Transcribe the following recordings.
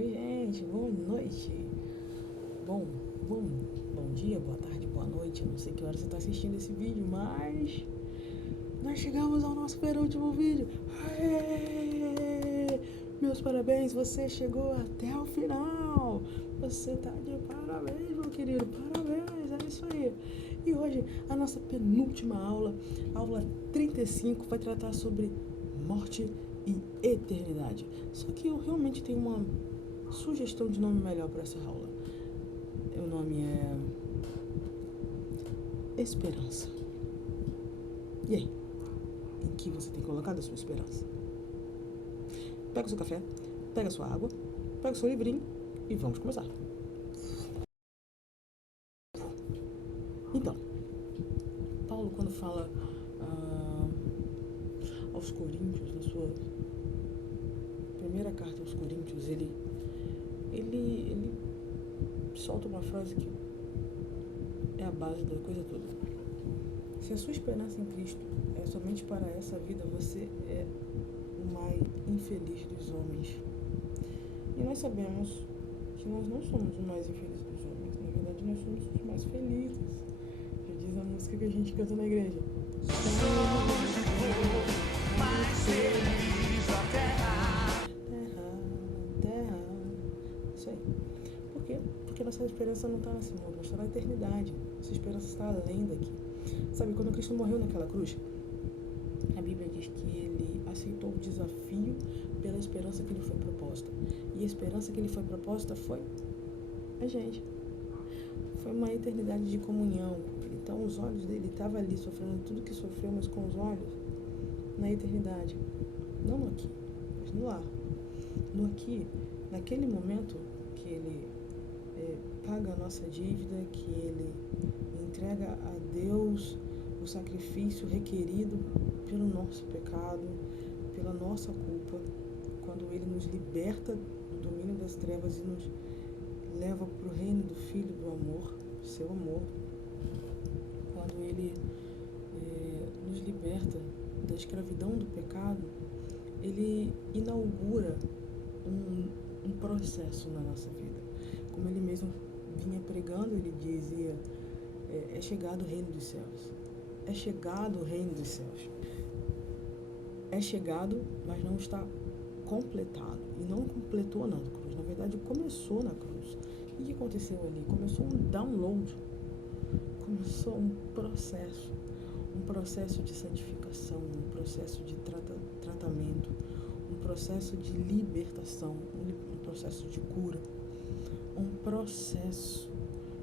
Oi, gente, boa noite. Bom dia, boa tarde, boa noite. Eu não sei que hora você está assistindo esse vídeo, mas nós chegamos ao nosso penúltimo vídeo. Aê! Meus parabéns, você chegou até o final. Você tá de parabéns, meu querido. Parabéns, é isso aí. E hoje a nossa penúltima aula, aula 35, vai tratar sobre morte e eternidade. Só que eu realmente tenho uma sugestão de nome melhor para essa aula. O nome é Esperança. E aí? Em que você tem colocado a sua esperança? Pega o seu café, pega a sua água, pega o seu livrinho e vamos começar. Então, Paulo, quando fala aos Coríntios, na sua primeira carta aos Coríntios, ele solta uma frase que é a base da coisa toda. Se a sua esperança em Cristo é somente para essa vida, você é o mais infeliz dos homens. E nós sabemos que nós não somos os mais infelizes dos homens. Na verdade, nós somos os mais felizes. Já diz a música que a gente canta na igreja. Mais feliz da terra. Terra. Isso aí. Por quê? Porque nossa esperança não está nesse mundo, mas está na eternidade. Nossa esperança está além daqui. Sabe, quando Cristo morreu naquela cruz, a Bíblia diz que ele aceitou o desafio pela esperança que lhe foi proposta. E a esperança que lhe foi proposta foi a gente. Foi uma eternidade de comunhão com ele. Então, os olhos dele estavam ali sofrendo tudo que sofreu, mas com os olhos na eternidade. Não no aqui, mas no lá. No aqui, naquele momento que ele paga a nossa dívida, que ele entrega a Deus o sacrifício requerido pelo nosso pecado, pela nossa culpa, quando ele nos liberta do domínio das trevas e nos leva para o reino do Filho do amor, seu amor, quando ele nos liberta da escravidão do pecado, ele inaugura um processo na nossa vida. Como ele mesmo vinha pregando, ele dizia, é chegado o reino dos céus. É chegado o reino dos céus. É chegado, mas não está completado. E não completou na cruz. Na verdade, começou na cruz. E o que aconteceu ali? Começou um download. Começou um processo de santificação, um processo de tratamento, um processo de libertação, um processo de cura, um processo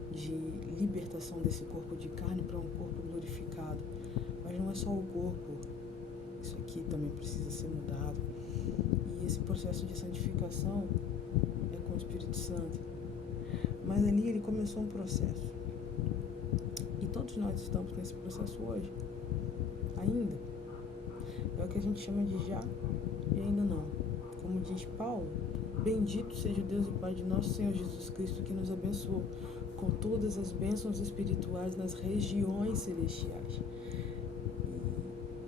de libertação desse corpo de carne para um corpo glorificado. Mas não é só o corpo, isso aqui também precisa ser mudado. E esse processo de santificação é com o Espírito Santo. Mas ali ele começou um processo. E todos nós estamos nesse processo hoje. Ainda. É o que a gente chama de já e ainda não. Como diz Paulo, bendito seja o Deus e Pai de nosso Senhor Jesus Cristo, que nos abençoou com todas as bênçãos espirituais nas regiões celestiais.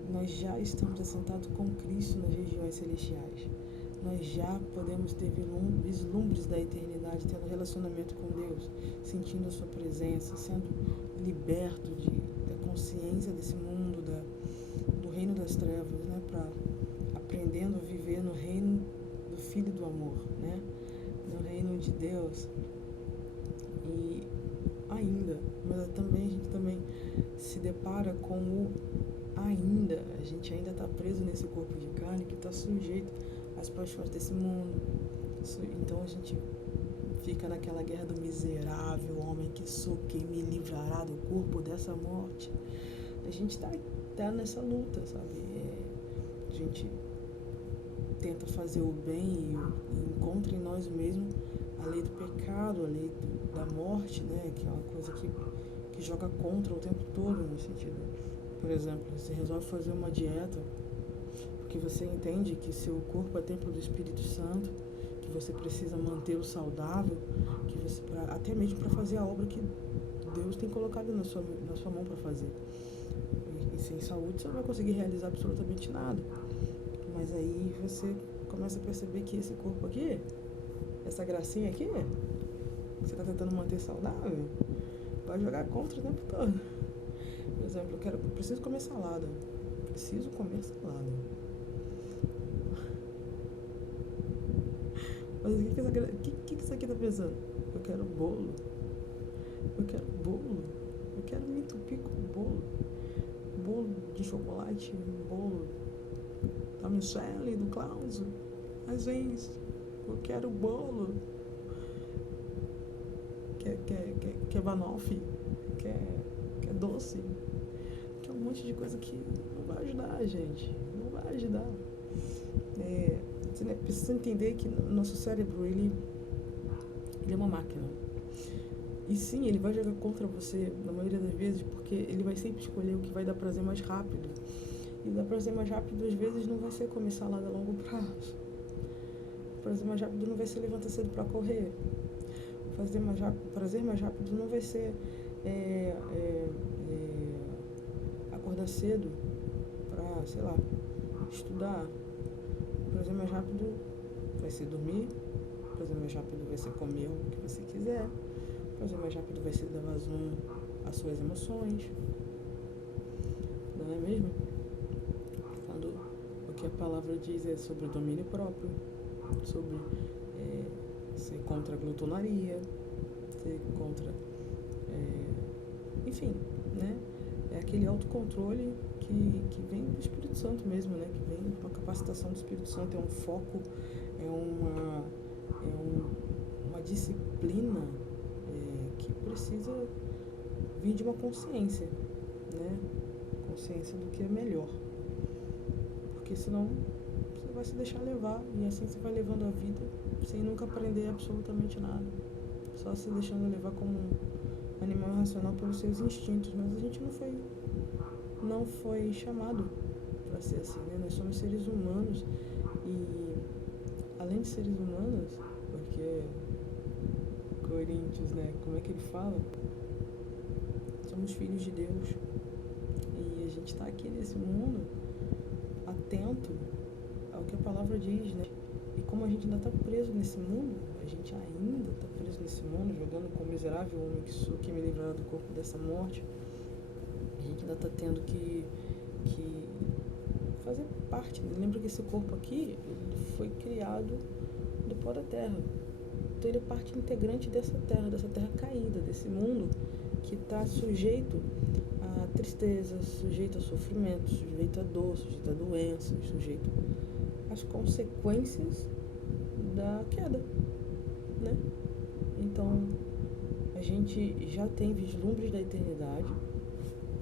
E nós já estamos assentados com Cristo nas regiões celestiais. Nós já podemos ter vislumbres da eternidade, tendo relacionamento com Deus, sentindo a sua presença, sendo liberto da consciência desse mundo, do reino das trevas, né, aprendendo a viver no reino do Filho do amor, né, no reino de Deus. E mas também a gente também se depara com o ainda. A gente ainda está preso nesse corpo de carne que está sujeito às paixões desse mundo. Então a gente fica naquela guerra do miserável homem que sou, quem me livrará do corpo dessa morte. A gente tá nessa luta, sabe? A gente tenta fazer o bem e encontra em nós mesmos a lei do pecado, a lei da morte, né? Que é uma coisa que joga contra o tempo todo, no sentido. Por exemplo, você resolve fazer uma dieta porque você entende que seu corpo é templo do Espírito Santo, que você precisa mantê-lo saudável, até mesmo para fazer a obra que Deus tem colocado na sua mão para fazer. E sem saúde você não vai conseguir realizar absolutamente nada. Mas aí você começa a perceber que esse corpo aqui essa gracinha aqui, que você tá tentando manter saudável, vai jogar contra o tempo todo. Por exemplo, eu preciso comer salada. Preciso comer salada. Mas o que isso aqui tá pensando? Eu quero bolo. Eu quero bolo. Eu quero me entupir com bolo. Bolo de chocolate, bolo da Michelle, do Cláudio. Mas, gente, eu quero bolo. Quer banoffee, quer doce. Quer um monte de coisa que não vai ajudar, gente. Não vai ajudar. Você precisa entender que o nosso cérebro, ele é uma máquina. E sim, ele vai jogar contra você na maioria das vezes, porque ele vai sempre escolher o que vai dar prazer mais rápido. E dar prazer mais rápido, às vezes, não vai ser comer salada a longo prazo. O prazer mais rápido não vai ser levantar cedo para correr. O prazer mais rápido não vai ser acordar cedo para, sei lá, estudar. O prazer mais rápido vai ser dormir. O prazer mais rápido vai ser comer o que você quiser. O prazer mais rápido vai ser dar vazão às suas emoções. Não é mesmo? Quando o que a palavra diz é sobre o domínio próprio, sobre ser contra a glutonaria, ser contra... enfim, né? É aquele autocontrole que vem do Espírito Santo mesmo, né? Que vem de uma capacitação do Espírito Santo, é um foco, é uma disciplina que precisa vir de uma consciência, né? Consciência do que é melhor. Porque senão você vai se deixar levar e assim você vai levando a vida sem nunca aprender absolutamente nada. Só se deixando levar como um animal racional pelos seus instintos. Mas a gente não foi chamado para ser assim, né? Nós somos seres humanos e, além de seres humanos, porque Coríntios, né? Como é que ele fala? Somos filhos de Deus e a gente está aqui nesse mundo atento ao que a palavra diz, né? E como a gente ainda está preso nesse mundo, jogando com o miserável homem que sou, que me livrará do corpo dessa morte, a gente ainda está tendo que fazer parte. Lembra que esse corpo aqui ele foi criado do pó da terra. Então ele é parte integrante dessa terra caída, desse mundo que está sujeito a tristeza, sujeito a sofrimento, sujeito a dor, sujeito a doenças, sujeito às consequências da queda, né? Então, a gente já tem vislumbres da eternidade,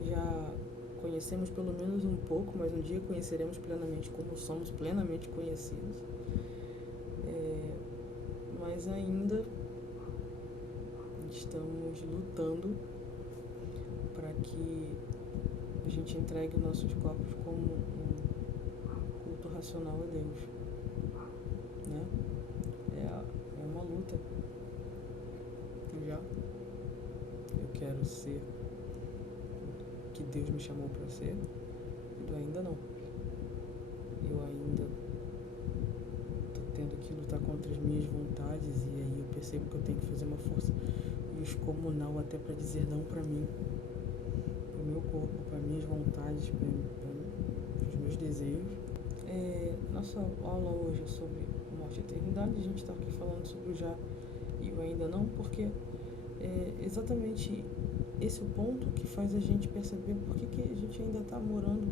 já conhecemos pelo menos um pouco, mas um dia conheceremos plenamente como somos plenamente conhecidos. Mas ainda estamos lutando para que a gente entregue nossos corpos como um culto racional a Deus, né? É uma luta. Eu quero ser o que Deus me chamou para ser. Eu ainda não. Eu ainda tô tendo que lutar contra as minhas vontades e aí eu percebo que eu tenho que fazer uma força descomunal até para dizer não para mim, pro meu corpo, para minhas vontades, para os meus desejos. Nossa aula hoje é sobre morte e eternidade. A gente está aqui falando sobre o já e o ainda não, porque é exatamente esse o ponto que faz a gente perceber por que a gente ainda está morando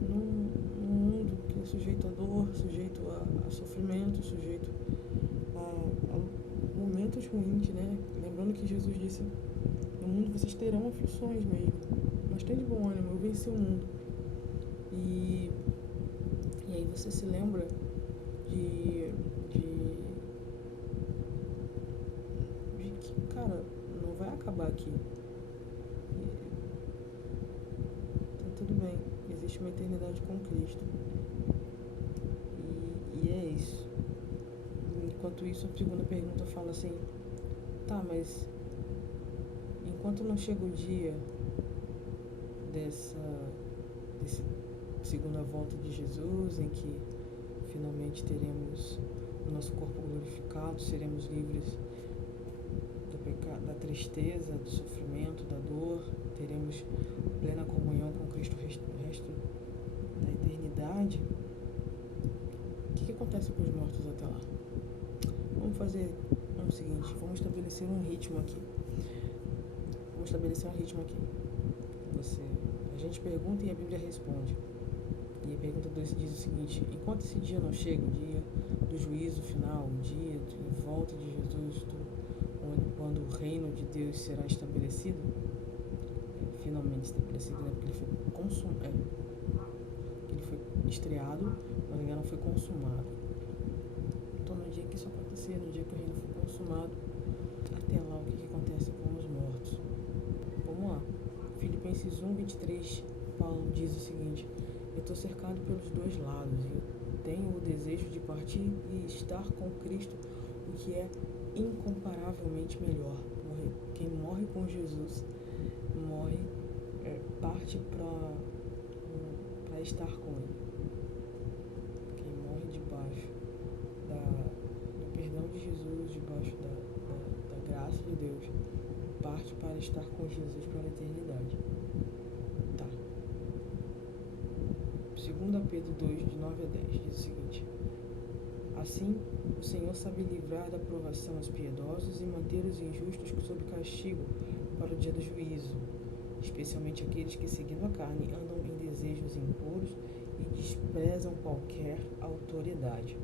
num mundo que é sujeito a dor, sujeito a sofrimento, sujeito a momentos ruins, né? Lembrando que Jesus disse: no mundo vocês terão aflições mesmo, mas tem de bom ânimo, eu venci o mundo. E aí você se lembra de que, cara, não vai acabar aqui. Então tudo bem, existe uma eternidade com Cristo. E é isso. Enquanto isso, a segunda pergunta fala assim: tá, mas enquanto não chega o dia dessa segunda volta de Jesus, em que finalmente teremos o nosso corpo glorificado, pecado, seremos livres do pecado, da tristeza, do sofrimento, da dor, teremos plena comunhão com Cristo o resto da eternidade. O que acontece com os mortos até lá? Vamos fazer o seguinte, vamos estabelecer um ritmo aqui. A gente pergunta e a Bíblia responde. E a pergunta 2 diz o seguinte: enquanto esse dia não chega, o dia do juízo final, o dia de volta de Jesus, quando o reino de Deus será estabelecido, finalmente estabelecido, né? Porque ele foi estreado, mas ainda não foi consumado. Então, no dia que isso acontecer, no dia que o reino for consumado, até lá, o que acontece com os mortos? Vamos lá. Filipenses 1:23, Paulo diz o seguinte: eu estou cercado pelos dois lados, eu tenho o desejo de partir e estar com Cristo, o que é incomparavelmente melhor. Quem morre com Jesus parte para estar com Ele. Quem morre debaixo do perdão de Jesus, debaixo da graça de Deus, parte para estar com Jesus para a eternidade. Tá. 2 Pedro 2, de 9 a 10, diz o seguinte: assim, o Senhor sabe livrar da provação os piedosos e manter os injustos sob castigo para o dia do juízo, especialmente aqueles que, seguindo a carne, andam em desejos impuros e desprezam qualquer autoridade.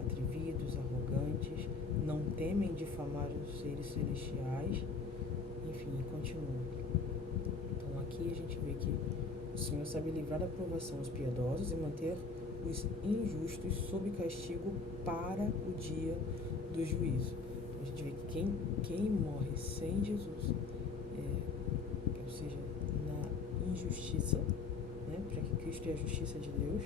Atrevidos, arrogantes, não temem difamar os seres celestiais, enfim, continua. Então aqui a gente vê que o Senhor sabe livrar da provação os piedosos e manter os injustos sob castigo para o dia do juízo. A gente vê que quem morre sem Jesus, ou seja, na injustiça, né, para que Cristo é a justiça de Deus,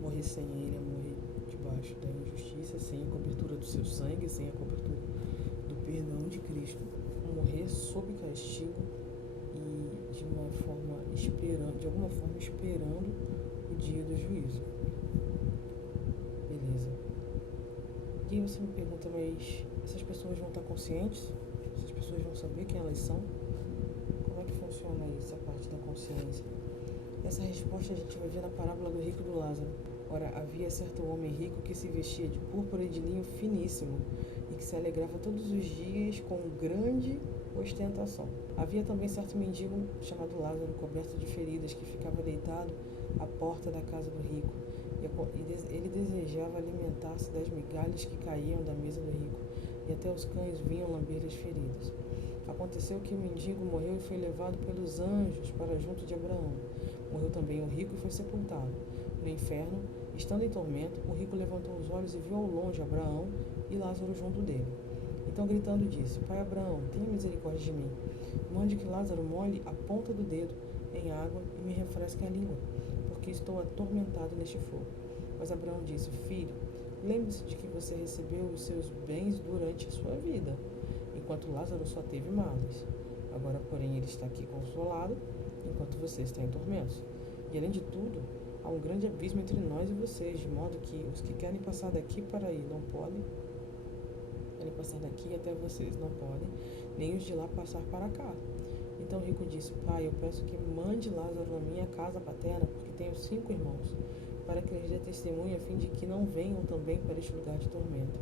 morrer sem Ele é morrer debaixo da injustiça, sem a cobertura do seu sangue, sem a cobertura do perdão de Cristo, morrer sob castigo e de alguma forma esperando o dia do juízo. Beleza. E aí você me pergunta, mas essas pessoas vão estar conscientes? Essas pessoas vão saber quem elas são? Como é que funciona essa parte da consciência? Essa resposta a gente vai ver na parábola do rico e do Lázaro. Ora, havia certo homem rico que se vestia de púrpura e de linho finíssimo e que se alegrava todos os dias com grande ostentação. Havia também certo mendigo chamado Lázaro, coberto de feridas, que ficava deitado à porta da casa do rico. E ele desejava alimentar-se das migalhas que caíam da mesa do rico, e até os cães vinham lamber as feridas. Aconteceu que o mendigo morreu e foi levado pelos anjos para junto de Abraão. Morreu também o rico e foi sepultado. No inferno, estando em tormento, o rico levantou os olhos e viu ao longe Abraão e Lázaro junto dele. Então, gritando, disse: Pai Abraão, tenha misericórdia de mim. Mande que Lázaro molhe a ponta do dedo em água e me refresque a língua, porque estou atormentado neste fogo. Mas Abraão disse: Filho, lembre-se de que você recebeu os seus bens durante a sua vida, enquanto Lázaro só teve males. Agora, porém, ele está aqui consolado, enquanto você está em tormentos. E, além de tudo, há um grande abismo entre nós e vocês, de modo que os que querem passar daqui para aí não podem, passar daqui até vocês não podem, nem os de lá passar para cá. Então o rico disse: Pai, eu peço que mande Lázaro na minha casa paterna, porque tenho 5 irmãos, para que lhes dê testemunho, a fim de que não venham também para este lugar de tormento.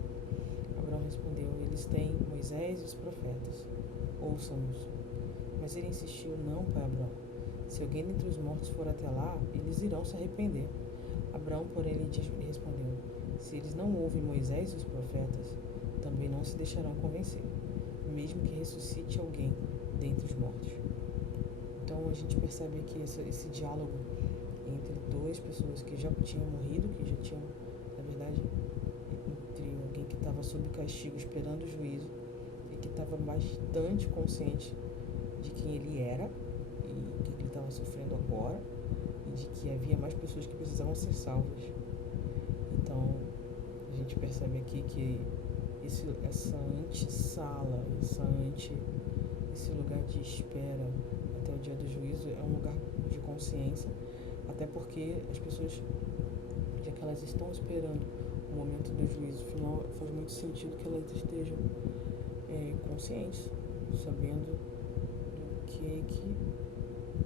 Abraão respondeu: Eles têm Moisés e os profetas, ouçam-nos. Mas ele insistiu: Não, pai Abraão, se alguém dentre os mortos for até lá, eles irão se arrepender. Abraão, porém, lhe respondeu: Se eles não ouvem Moisés e os profetas, também não se deixarão convencer, mesmo que ressuscite alguém dentre os mortos. Então a gente percebe aqui esse diálogo entre duas pessoas que já tinham morrido, que já tinham, na verdade, entre alguém que estava sob castigo esperando o juízo e que estava bastante consciente de quem ele era e o que ele estava sofrendo agora, e de que havia mais pessoas que precisavam ser salvas. Então a gente percebe aqui que essa antessala, esse lugar de espera até o dia do juízo é um lugar de consciência, até porque as pessoas, já que elas estão esperando o momento do juízo final, faz muito sentido que elas estejam conscientes, sabendo do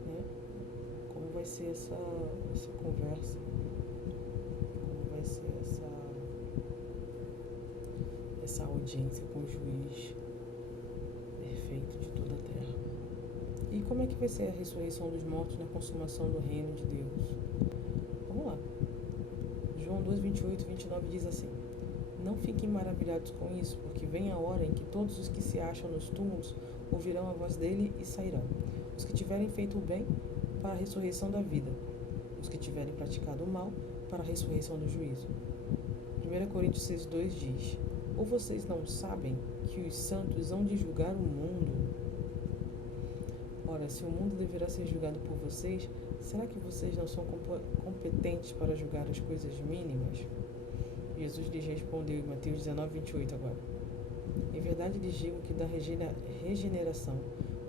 né, como vai ser essa conversa, como vai ser essa audiência com o juiz perfeito de toda a terra. E como é que vai ser a ressurreição dos mortos na consumação do reino de Deus? Vamos lá. João 2, 28 e 29 diz assim: Não fiquem maravilhados com isso, porque vem a hora em que todos os que se acham nos túmulos ouvirão a voz dele e sairão. Os que tiverem feito o bem, para a ressurreição da vida. Os que tiverem praticado o mal, para a ressurreição do juízo. 1 Coríntios 6,2 diz: Ou vocês não sabem que os santos hão de julgar o mundo? Ora, se o mundo deverá ser julgado por vocês, será que vocês não são competentes para julgar as coisas mínimas? Jesus lhes respondeu em Mateus 19:28 agora: Em verdade lhes digo que da regeneração,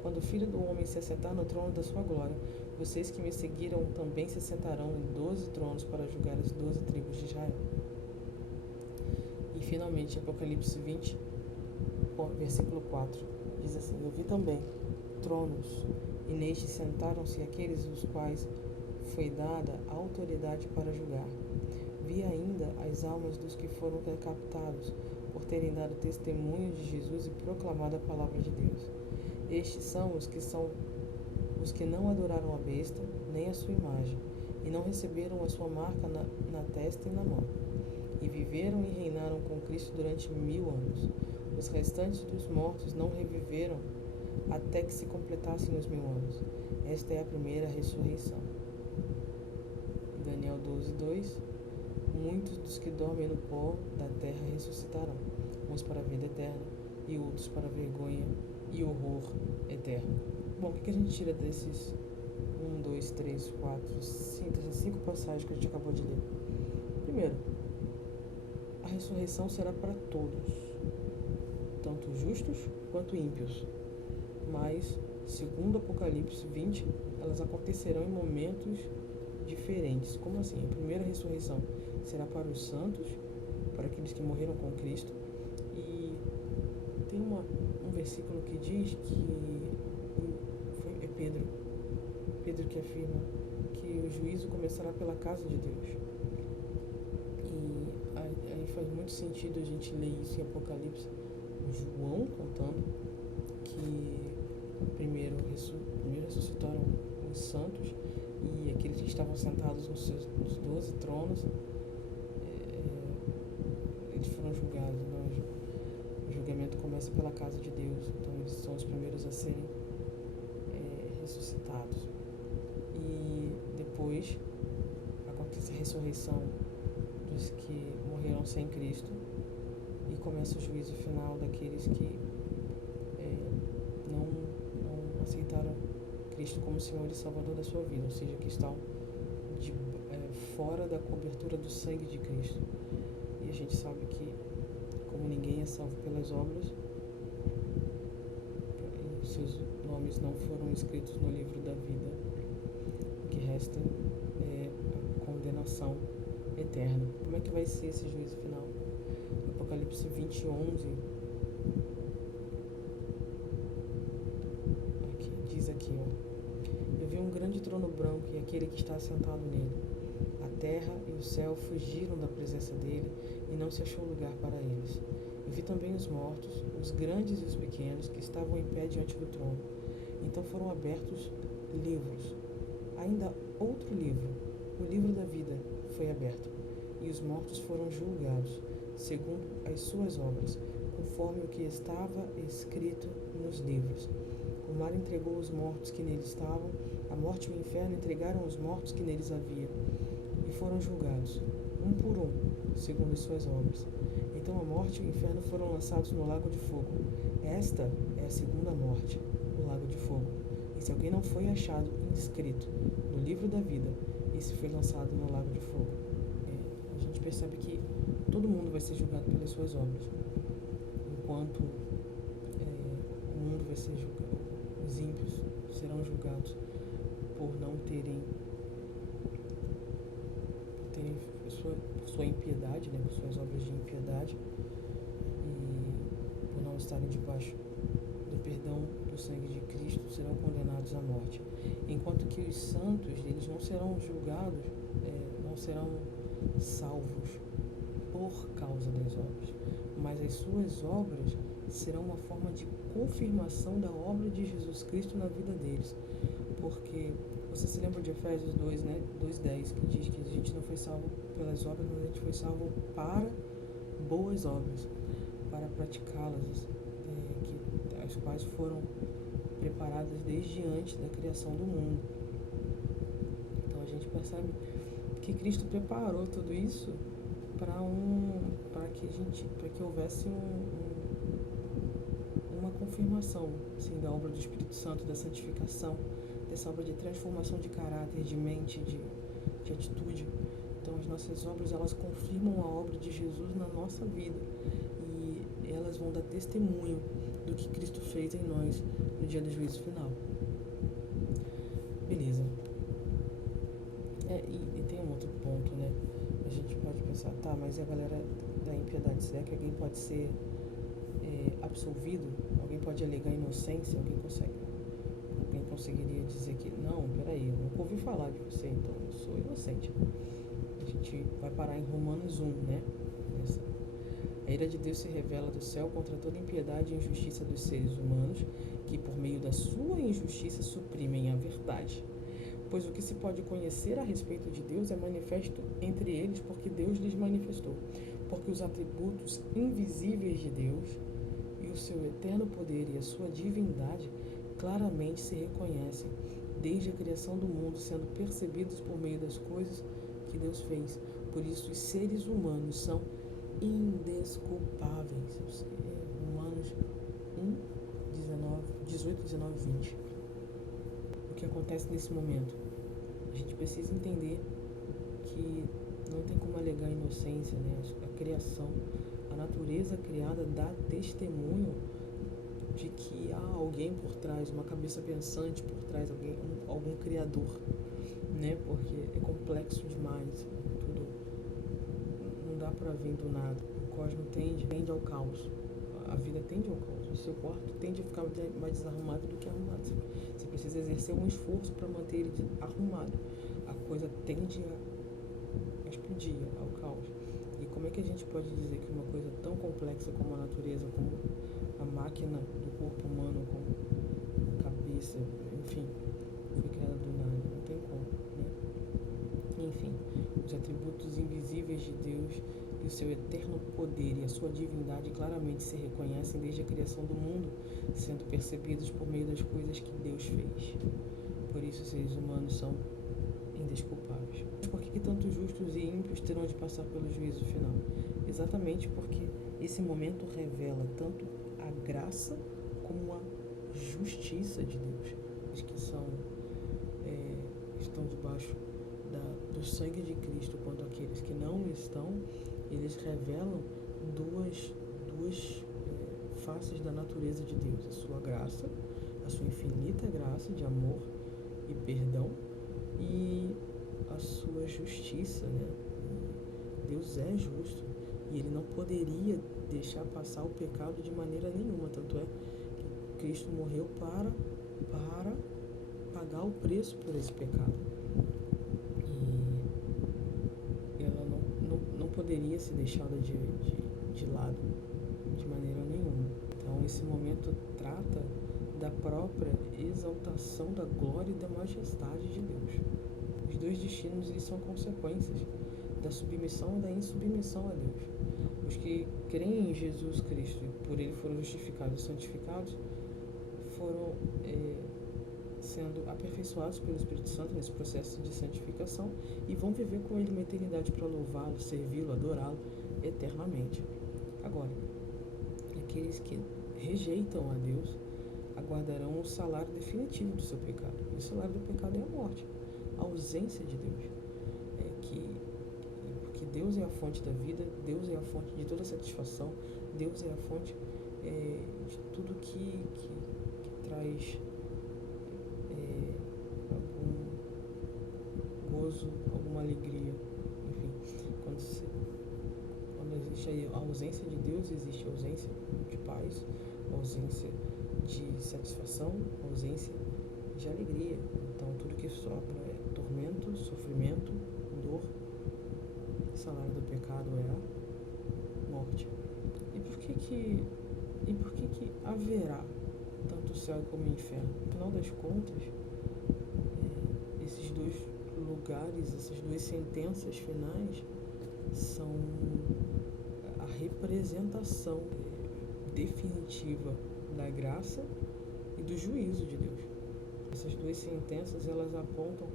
quando o Filho do Homem se assentar no trono da sua glória, vocês que me seguiram também se assentarão em 12 tronos para julgar as 12 tribos de Israel. E finalmente, Apocalipse 20, versículo 4, diz assim: Eu vi também tronos, e nestes sentaram-se aqueles os quais foi dada a autoridade para julgar. Vi ainda as almas dos que foram decapitados por terem dado testemunho de Jesus e proclamado a palavra de Deus. Estes são os que não adoraram a besta, nem a sua imagem, e não receberam a sua marca na testa e na mão. E viveram e reinaram com Cristo durante 1000 anos. Os restantes dos mortos não reviveram até que se completassem os 1000 anos. Esta é a primeira ressurreição. Daniel 12:2. Muitos dos que dormem no pó da terra ressuscitarão, uns para a vida eterna e outros para a vergonha e horror eterno. Bom, o que a gente tira desses 1, 2, 3, 4, 5 passagens que a gente acabou de ler? Primeiro, a ressurreição será para todos, tanto justos quanto ímpios. Mas, segundo Apocalipse 20, elas acontecerão em momentos diferentes. Como assim? A primeira ressurreição será para os santos, para aqueles que morreram com Cristo. E tem um versículo que diz que é Pedro que afirma que o juízo começará pela casa de Deus. E aí faz muito sentido a gente ler isso em Apocalipse. João contando que primeiro ressuscitaram os santos e aqueles que estavam sentados nos 12 tronos, eles foram julgados. O julgamento começa pela casa de Deus, então eles são os primeiros a serem ressuscitados. E depois acontece a ressurreição dos que morreram sem Cristo e começa o juízo final daqueles que não aceitaram Cristo como Senhor e Salvador da sua vida, ou seja, que estão fora da cobertura do sangue de Cristo. E a gente sabe que, como ninguém é salvo pelas obras, e seus nomes não foram escritos no livro da vida, o que resta é a condenação eterna. Como é que vai ser esse juízo final? Apocalipse 20:11 diz aqui, Eu vi um grande trono branco e aquele que está assentado nele. A terra e o céu fugiram da presença dele e não se achou lugar para eles. Eu vi também os mortos, os grandes e os pequenos, que estavam em pé diante do trono. Então foram abertos livros. Ainda outro livro, o livro da vida, foi aberto. E os mortos foram julgados, segundo as suas obras, conforme o que estava escrito nos livros. O mar entregou os mortos que neles estavam, a morte e o inferno entregaram os mortos que neles havia, e foram julgados, um por um, segundo as suas obras. Então a morte e o inferno foram lançados no lago de fogo. Esta é a segunda morte, o lago de fogo. E se alguém não foi achado inscrito no livro da vida, esse foi lançado no lago de fogo. A gente percebe que todo mundo vai ser julgado pelas suas obras, enquanto o mundo vai ser julgado. Os ímpios serão julgados por sua impiedade, por suas obras de impiedade, não estarem debaixo do perdão do sangue de Cristo serão condenados à morte, enquanto que os santos, eles não serão julgados, não serão salvos por causa das obras, mas as suas obras serão uma forma de confirmação da obra de Jesus Cristo na vida deles. Porque você se lembra de Efésios 2, né? 2:10, que diz que a gente não foi salvo pelas obras, mas a gente foi salvo para boas obras, para praticá-las, as quais foram preparadas desde antes da criação do mundo. Então a gente percebe que Cristo preparou tudo isso para que houvesse uma confirmação, assim, da obra do Espírito Santo, da santificação, dessa obra de transformação de caráter, de mente, de atitude. Então as nossas obras, elas confirmam a obra de Jesus na nossa vida e elas vão dar testemunho do que Cristo fez em nós no dia do juízo final. Beleza. E tem um outro ponto, né? A gente pode pensar, tá, mas e a galera da impiedade? Será que alguém pode ser absolvido? Alguém pode alegar inocência? Alguém conseguiria dizer que, não, peraí, eu nunca ouvi falar de você, então eu sou inocente. A gente vai parar em Romanos 1, né? A ira de Deus se revela do céu contra toda impiedade e injustiça dos seres humanos, que por meio da sua injustiça suprimem a verdade. Pois o que se pode conhecer a respeito de Deus é manifesto entre eles, porque Deus lhes manifestou. Porque os atributos invisíveis de Deus e o seu eterno poder e a sua divindade claramente se reconhecem desde a criação do mundo, sendo percebidos por meio das coisas que Deus fez. Por isso, os seres humanos são indesculpáveis. Romanos 18, 19 e 20. O que acontece nesse momento? A gente precisa entender que não tem como alegar inocência, né? A criação, a natureza criada dá testemunho de que há alguém por trás, uma cabeça pensante por trás, algum criador, né? Porque é complexo demais, tudo não dá para vir do nada. O cosmos tende ao caos, a vida tende ao caos. O seu quarto tende a ficar mais desarrumado do que arrumado. Você precisa exercer um esforço para manter ele arrumado. A coisa tende a explodir, ao caos. E como é que a gente pode dizer que uma coisa tão complexa como a natureza, como a máquina do corpo humano, como a cabeça, enfim, foi criada do nada? Não tem como, né? Enfim, os atributos invisíveis de Deus e o seu eterno poder e a sua divindade claramente se reconhecem desde a criação do mundo, sendo percebidos por meio das coisas que Deus fez. Por isso, os seres humanos são indesculpáveis. Mas por que tanto justos e ímpios terão de passar pelo juízo final? Exatamente porque esse momento revela tanto a graça como a justiça de Deus. Os que estão debaixo do sangue de Cristo, quanto aqueles que não estão, eles revelam duas faces da natureza de Deus: a sua graça, a sua infinita graça de amor e perdão, e a sua justiça, né? Deus é justo e ele não poderia deixar passar o pecado de maneira nenhuma, tanto é que Cristo morreu para pagar o preço por esse pecado. E ela não poderia ser deixada de lado de maneira nenhuma. Então esse momento trata da própria exaltação da glória e da majestade de Deus. Os dois destinos, eles são consequências da submissão e da insubmissão a Deus. Os que creem em Jesus Cristo e por ele foram justificados e santificados foram sendo aperfeiçoados pelo Espírito Santo nesse processo de santificação e vão viver com ele uma eternidade para louvá-lo, servi-lo, adorá-lo eternamente. Agora, aqueles que rejeitam a Deus aguardarão o salário definitivo do seu pecado. E o salário do pecado é a morte, a ausência de Deus. Porque Deus é a fonte da vida, Deus é a fonte de toda satisfação, Deus é a fonte de tudo que traz algum gozo, alguma alegria. Enfim, quando existe a ausência de Deus, existe a ausência de paz, a ausência de satisfação, a ausência de alegria. Então, tudo que sopra é tormento, sofrimento, dor. O salário do pecado é a morte. E por que haverá tanto o céu como o inferno? Afinal das contas, esses dois lugares, essas duas sentenças finais são a representação definitiva da graça e do juízo de Deus. Essas duas sentenças, elas apontam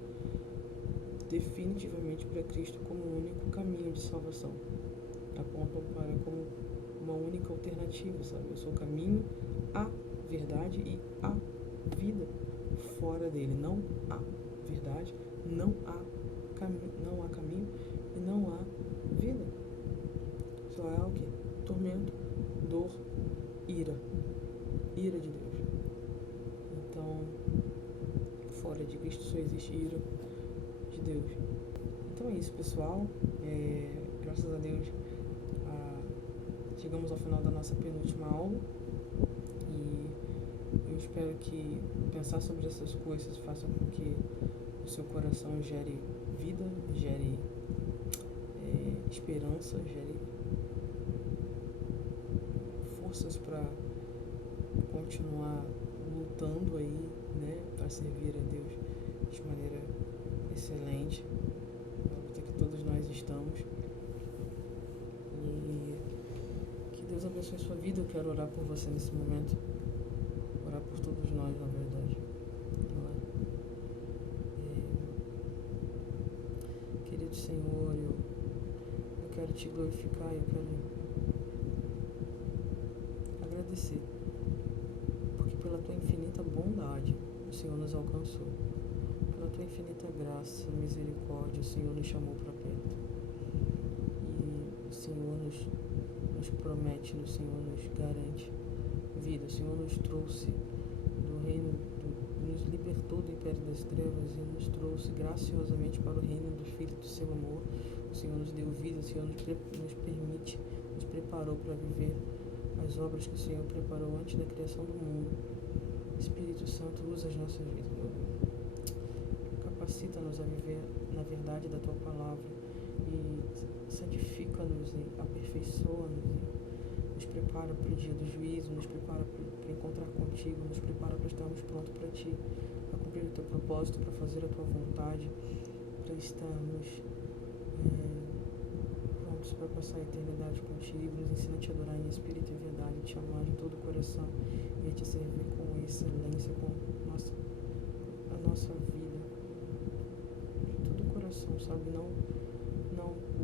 definitivamente para Cristo como o único caminho de salvação. Apontam para como uma única alternativa, sabe? Eu sou o caminho, a verdade e a vida. Fora dele não há verdade, não há caminho e não há vida. Só há o quê? Tormento, dor, ira de Deus. Então, fora de Cristo só existe ira de Deus. Então é isso, pessoal. Graças a Deus chegamos ao final da nossa penúltima aula e eu espero que pensar sobre essas coisas faça com que o seu coração gere vida, gere esperança, gere forças para continuar lutando aí, né, para servir a Deus de maneira excelente, que todos nós estamos. E que Deus abençoe sua vida. Eu quero orar por você nesse momento, orar por todos nós, na verdade. Querido Senhor, eu quero te glorificar, eu quero agradecer, porque pela tua infinita bondade o Senhor nos alcançou, pela tua infinita graça, misericórdia, o Senhor nos chamou para perto, e o Senhor nos promete, o Senhor nos garante vida, o Senhor nos trouxe do reino, nos libertou do império das trevas e nos trouxe graciosamente para o reino do Filho do seu amor. O Senhor nos deu vida, o Senhor nos preparou para viver as obras que o Senhor preparou antes da criação do mundo. Espírito Santo, usa as nossas vidas, meu Deus. Capacita-nos a viver na verdade da Tua Palavra e santifica-nos e aperfeiçoa-nos e nos prepara para o dia do juízo, nos prepara para encontrar contigo, nos prepara para estarmos prontos para Ti, para cumprir o Teu propósito, para fazer a Tua vontade, para estarmos prontos para passar a eternidade contigo. Nos ensina a Te adorar em espírito e verdade, a Te amar de todo o coração e a Te servir com excelência, com a nossa vida, de todo o coração, sabe? Não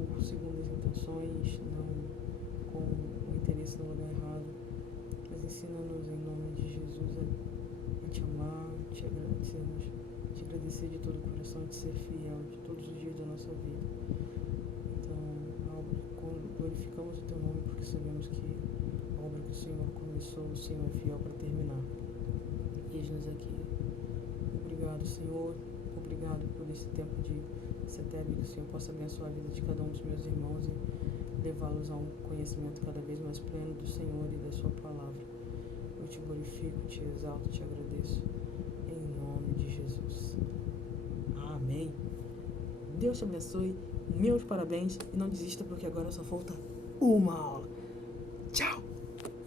por segundas intenções, não com o interesse no lugar errado, mas ensina-nos em nome de Jesus a Te amar, Te agradecer de todo o coração, Te ser fiel de todos os dias da nossa vida. Então, glorificamos o Teu nome porque sabemos que a obra que o Senhor começou, o Senhor é fiel para terminar. Eis-nos aqui. Obrigado, Senhor. Obrigado por esse tempo de CETEB, que o Senhor possa abençoar a vida de cada um dos meus irmãos e levá-los a um conhecimento cada vez mais pleno do Senhor e da Sua palavra. Eu Te glorifico, Te exalto, Te agradeço. Em nome de Jesus. Amém. Deus te abençoe. Meus parabéns. E não desista porque agora só falta uma aula.